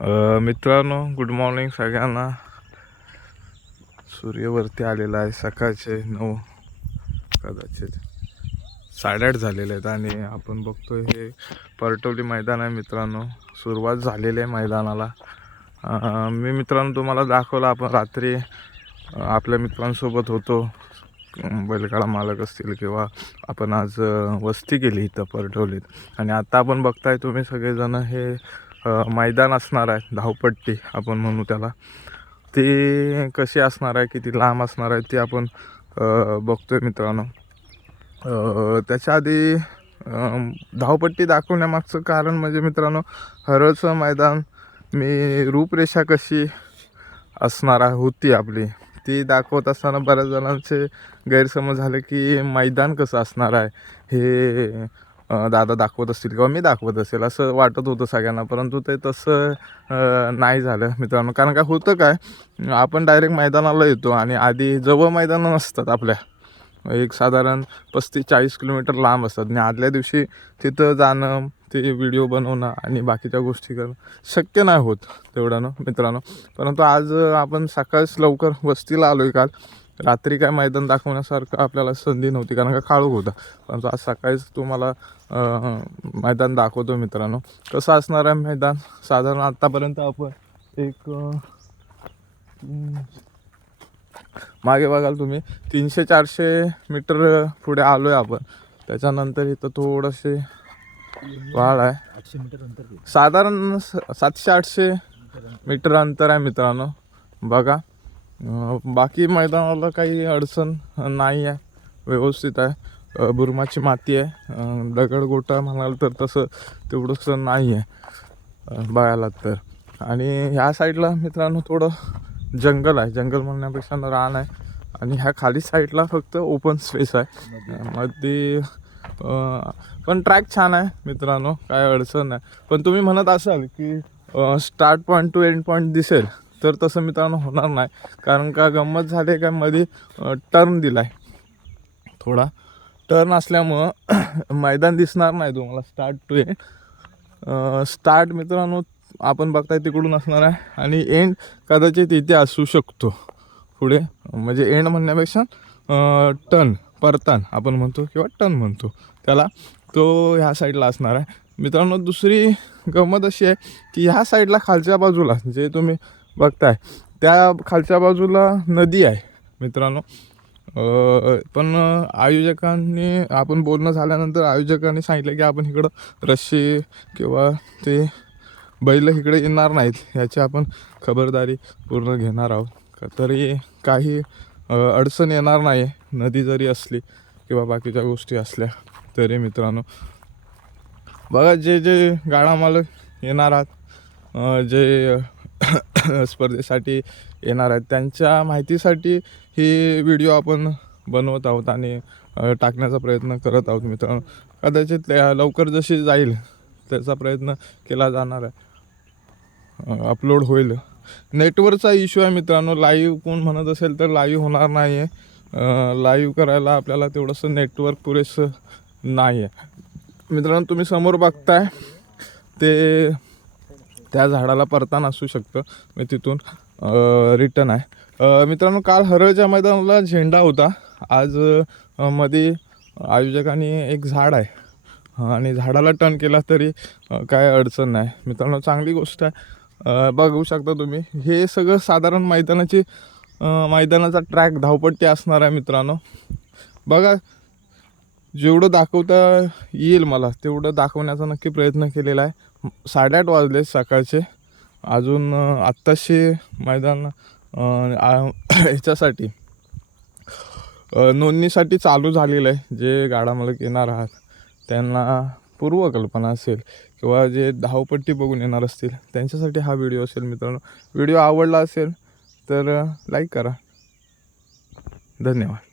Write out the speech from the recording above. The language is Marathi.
मित्रांनो गुड मॉर्निंग सगळ्यांना. सूर्यवरती आलेला आहे सकाळचे नऊ कदाचित साडेआठ झालेले आहेत आणि आपण बघतोय हे परटवली मैदान आहे मित्रांनो. सुरुवात झालेली आहे मैदानाला. मी मित्रांनो तुम्हाला दाखवलं आपण रात्री आपल्या मित्रांसोबत होतो. बैलगाडा मालक असतील किंवा आपण आज वस्ती केली इथं परटवलीत आणि आता आपण बघताय तुम्ही सगळेजण हे मैदान असणार आहे धावपट्टी आपण म्हणू त्याला. ती कशी असणार आहे किती लांब असणार आहे ती आपण बघतो बघतोय मित्रांनो. त्याच्या आधी धावपट्टी दाखवण्यामागचं कारण म्हणजे मित्रांनो हरळचं मैदान मी रूपरेषा कशी असणार आहे होती आपली ती दाखवत असताना बऱ्याच जणांचे गैरसमज झाले की मैदान कसं असणार आहे हे दादा दाखवत असतील किंवा मी दाखवत असेल असं वाटत होतं सगळ्यांना परंतु ते तसं नाही झालं मित्रांनो. कारण काय होतं काय आपण डायरेक्ट मैदानाला येतो आणि आधी जवळ मैदानं नसतात आपल्या. एक साधारण पस्तीस चाळीस किलोमीटर लांब असतात. आणि आदल्या दिवशी तिथं जाणं ते व्हिडिओ बनवणं आणि बाकीच्या गोष्टी करणं शक्य नाही होत तेवढ्यानं मित्रांनो. परंतु आज आपण सकाळीच लवकर वस्तीला आलो आहे काल. रात्री काय मैदान दाखवण्यासारखं आपल्याला संधी नव्हती कारण का काळोख होता. परंतु आज सकाळीच तुम्हाला मैदान दाखवतो मित्रांनो. कसं असणार आहे मैदान? साधारण आत्तापर्यंत आपण एक मागे बघाल तुम्ही तीनशे चारशे मीटर पुढे आलो आहे आपण. त्याच्यानंतर इथं थोडंसे वाढ आहे. साधारण सातशे आठशे मीटर अंतर आहे मित्रांनो. बघा. बाकी मैदानाला काही अडचण नाही आहे. व्यवस्थित आहे. बुरमाची माती आहे. अं, दगडगोटा म्हणाल तर तसं तेवढंसं नाही आहे बघायला तर. आणि ह्या साईडला मित्रांनो थोडं जंगल आहे. जंगल म्हणण्यापेक्षा रान आहे. आणि ह्या खाली साईडला फक्त ओपन स्पेस आहे. मध्ये. पण ट्रॅक छान आहे मित्रांनो. काय अडचण नाही. पण तुम्ही म्हणत असाल की start point to end point दिसेल. तर तसं मित्रांनो होणार नाही. कारण का गंमत झाली का मध्ये टर्न दिला आहे थोडा. टर्न असल्यामुळं मैदान दिसणार नाही तुम्हाला. स्टार्ट टू एंड स्टार्ट मित्रांनो आपण बघताय तिकडून असणार आहे. आणि एंड कदाचित इथे असू शकतो. पुढे म्हणजे एंड म्हणण्यापेक्षा टर्न परतान आपण म्हणतो किंवा टर्न म्हणतो. त्याला तो ह्या साईडला असणार आहे. मित्रांनो दुसरी गंमत अशी आहे की ह्या साईडला खालच्या बाजूला जे तुम्ही बघताय. त्या खालच्या बाजूला नदी आहे मित्रांनो. पण आयोजकांनी आपण बोलणं झाल्यानंतर आयोजकांनी सांगितलं की आपण इकडं रस्सी किंवा ते बैल इकडे येणार नाहीत याची आपण खबरदारी पूर्ण घेणार आहोत. तरी काही अडचण येणार नाही नदी जरी असली किंवा बाकीच्या गोष्टी असल्या तरी मित्रांनो. बघा जे जे गाडा मालक येणार आहात जे स्पर्धेसाठी येणार आहेत. त्यांच्या माहितीसाठी ही व्हिडिओ आपण बनवत आहोत आणि टाकण्याचा प्रयत्न करत आहोत मित्रांनो. कदाचित त्या- लवकर जशी जाईल त्याचा प्रयत्न केला जाणार आहे. अपलोड होईल. नेटवर्कचा इश्यू आहे मित्रांनो. लाईव्ह कोण म्हणत असेल तर लाईव्ह होणार नाही आहे लाईव्ह करायला आपल्याला तेवढंसं नेटवर्क पुरेसं नाही आहे मित्रांनो तुम्ही समोर बघताय ते त्या झाडाला परतान असू शकतं. मी तिथून रिटर्न आहे. मित्रांनो काल हरळच्या मैदानाला झेंडा होता. आज मध्ये आयोजकांनी एक झाड आहे. आणि झाडाला टर्न केला तरी काय अडचण नाही. मित्रांनो चांगली गोष्ट आहे. बघू शकता तुम्ही. हे सगळं साधारण मैदानाची मैदानाचा ट्रॅक धावपट्टी असणार आहे मित्रांनो. बघा जेवढं दाखवता येईल मला तेवढं दाखवण्याचा नक्की प्रयत्न केलेला आहे. साडेआठ वाजले सकाळचे. अजून आत्ताशी मैदान ह्याच्यासाठी नोंदणीसाठी चालू झालेलं आहे. जे गाडा मालक येणार आहात त्यांना पूर्वकल्पना असेल किंवा जे धावपट्टी बघून येणार असतील त्यांच्यासाठी हा व्हिडिओ असेल मित्रांनो. व्हिडिओ आवडला असेल तर लाईक करा. धन्यवाद.